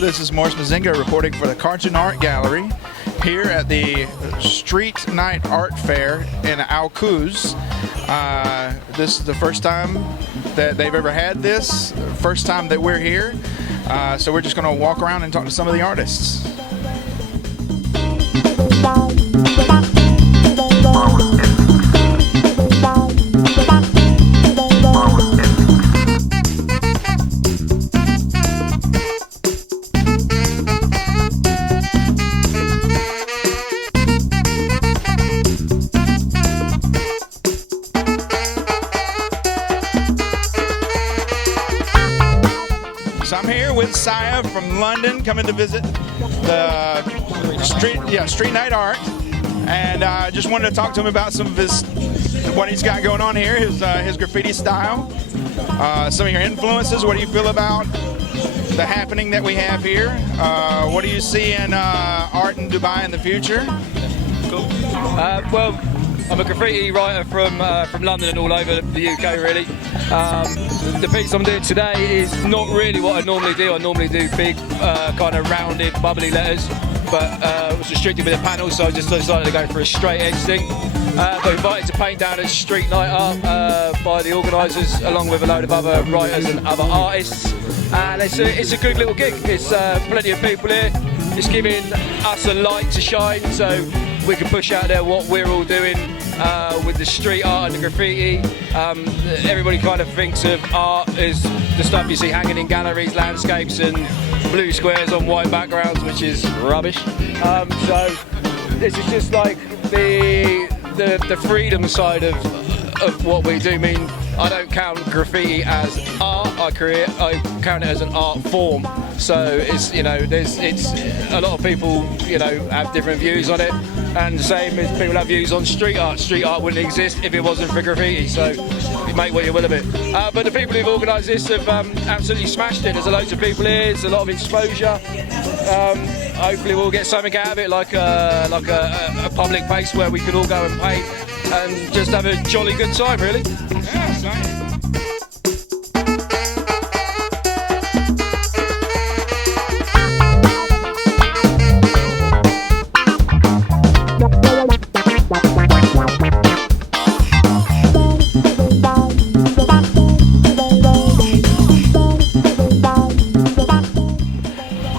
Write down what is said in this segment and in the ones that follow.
this is Morris Mazinga reporting for the Cartoon Art Gallery here at the Street Night Art Fair in Qouz. This is the first time that they've ever had this, first time that we're here. So we're just going to walk around and talk to some of the artists. So I'm here with Saya from London, coming to visit the Street Night Art, and I just wanted to talk to him about some of what he's got going on here, his graffiti style, some of your influences. What do you feel about the happening that we have here? What do you see in art in Dubai in the future? Cool. Well, I'm a graffiti writer from London and all over the UK, really. The piece I'm doing today is not really what I normally do. I normally do big, kind of rounded, bubbly letters, but it was restricted with a panel, so I just decided to go for a straight edge thing. Got invited to paint down at Street Night Art by the organisers, along with a load of other writers and other artists. And it's a good little gig. It's plenty of people here. It's giving us a light to shine, so we can push out there what we're all doing with the street art and the graffiti. Everybody kind of thinks of art as the stuff you see hanging in galleries, landscapes and blue squares on white backgrounds, which is rubbish. So this is just like the freedom side of what we do. I mean, I don't count graffiti as art. I count it as an art form. So it's, you know, it's a lot of people, you know, have different views on it, and the same as people have views on street art. Street art wouldn't exist if it wasn't for graffiti. So you make what you will of it. But the people who've organised this have absolutely smashed it. There's loads of people here. There's a lot of exposure. Hopefully we'll get something out of it, like a public place where we can all go and paint and just have a jolly good time, really. Yeah, nice.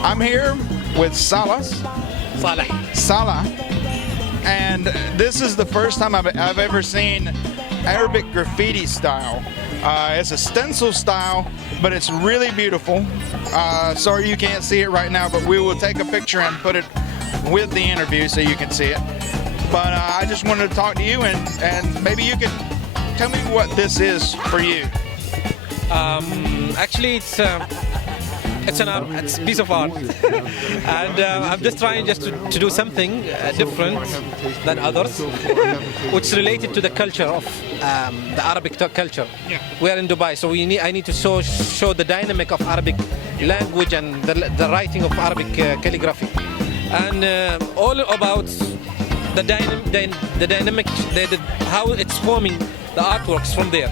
I'm here with Salah, and this is the first time I've ever seen Arabic graffiti style. It's a stencil style, but it's really beautiful. Sorry you can't see it right now, but we will take a picture and put it with the interview so you can see it. But I just wanted to talk to you, and maybe you can tell me what this is for you. Actually, it's a piece of art, and I'm just trying to do something different than others, which is related to the culture of the Arabic culture. Yeah. We are in Dubai, so I need to show the dynamic of Arabic language and the writing of Arabic calligraphy, and all about the dynamic, how it's forming the artworks from there.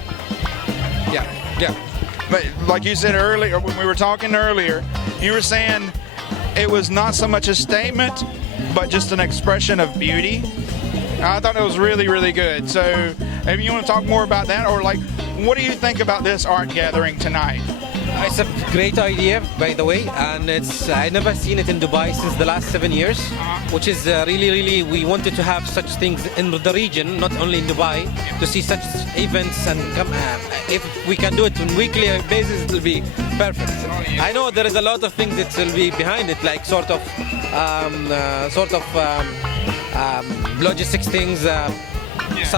Yeah. But like you said earlier, when we were talking earlier, you were saying it was not so much a statement, but just an expression of beauty. I thought it was really, really good. So maybe you want to talk more about that, or like, what do you think about this art gathering tonight? It's a great idea, by the way, and I never seen it in Dubai since the last 7 years, which is really, we wanted to have such things in the region, not only in Dubai, to see such events, and if we can do it on weekly basis, it will be perfect. I know there is a lot of things that will be behind it, like sort of logistics things,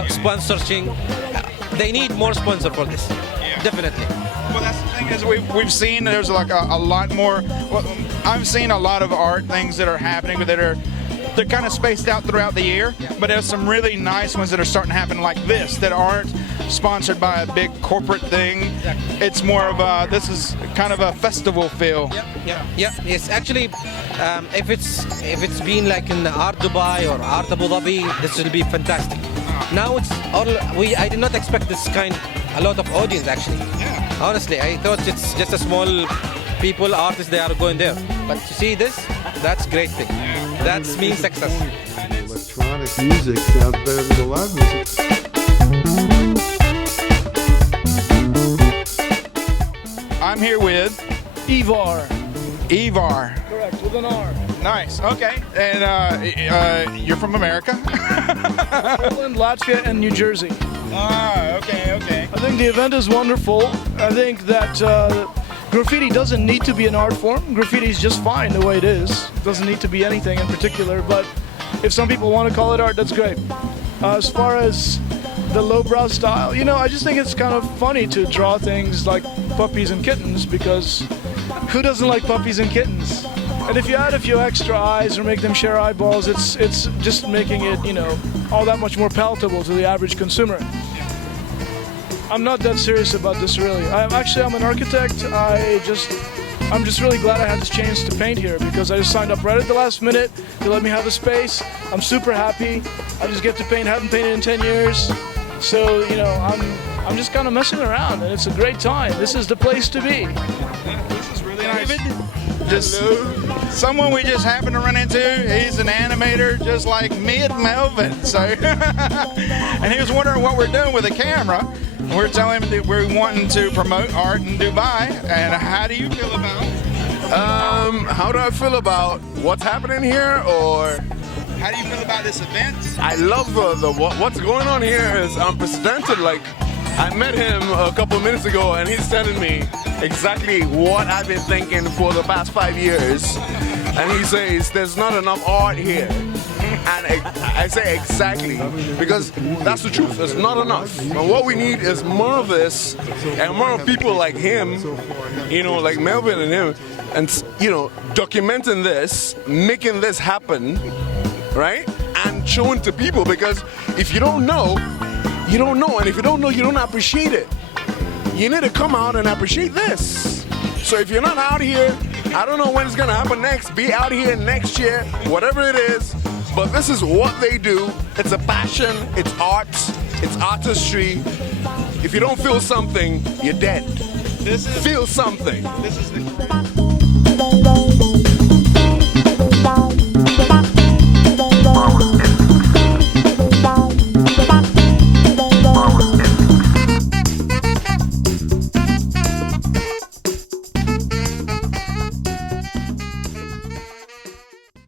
sponsorship. They need more sponsor for this, definitely. Well, that's the thing is we've seen there's like a lot more. Well, I've seen a lot of art things that are happening, but they're kind of spaced out throughout the year. But there's some really nice ones that are starting to happen like this that aren't sponsored by a big corporate thing. It's more of this is kind of a festival feel. Yeah. Yes, actually, if it's been like in Art Dubai or Art Abu Dhabi, this will be fantastic. Now I did not expect this a lot of audience actually. Honestly, I thought it's just a small people, artists, they are going there. But to see this, that's great thing. That means success. Electronic music sounds better than the live music. I'm here with Ivar. Ivar. Correct, with an R. Nice. Okay. And you're from America? Poland, Latvia, and New Jersey. Ah, okay, okay. I think the event is wonderful. I think that graffiti doesn't need to be an art form. Graffiti is just fine the way it is. It doesn't need to be anything in particular, but if some people want to call it art, that's great. As far as the lowbrow style, you know, I just think it's kind of funny to draw things like puppies and kittens, because who doesn't like puppies and kittens? And if you add a few extra eyes or make them share eyeballs, it's just making it, you know, all that much more palatable to the average consumer. I'm not that serious about this really. I'm an architect. I'm just really glad I had this chance to paint here, because I just signed up right at the last minute. They let me have the space. I'm super happy. I just get to paint. Haven't painted in 10 years. So, you know, I'm just kind of messing around, and it's a great time. This is the place to be. This is really nice. Just someone we just happened to run into. He's an animator just like me and Melvin. So, and he was wondering what we're doing with the camera. And we're telling him that we're wanting to promote art in Dubai. And how do you feel about it? How do I feel about what's happening here, or How do you feel about this event? I love what's going on here is unprecedented. Like, I met him a couple of minutes ago and he's telling me exactly what I've been thinking for the past 5 years. And he says there's not enough art here. And I say exactly, because that's the truth. There's not enough. And what we need is more of this, and more of people like him, you know, like Melvin and him, and, you know, documenting this, making this happen, right? And showing to people, because if you don't know, you don't know. And if you don't know, you don't appreciate it. You need to come out and appreciate this. So if you're not out here, I don't know when it's gonna happen next. Be out here next year, whatever it is. But this is what they do. It's a passion, it's art, it's artistry. If you don't feel something, you're dead. Feel something. This is the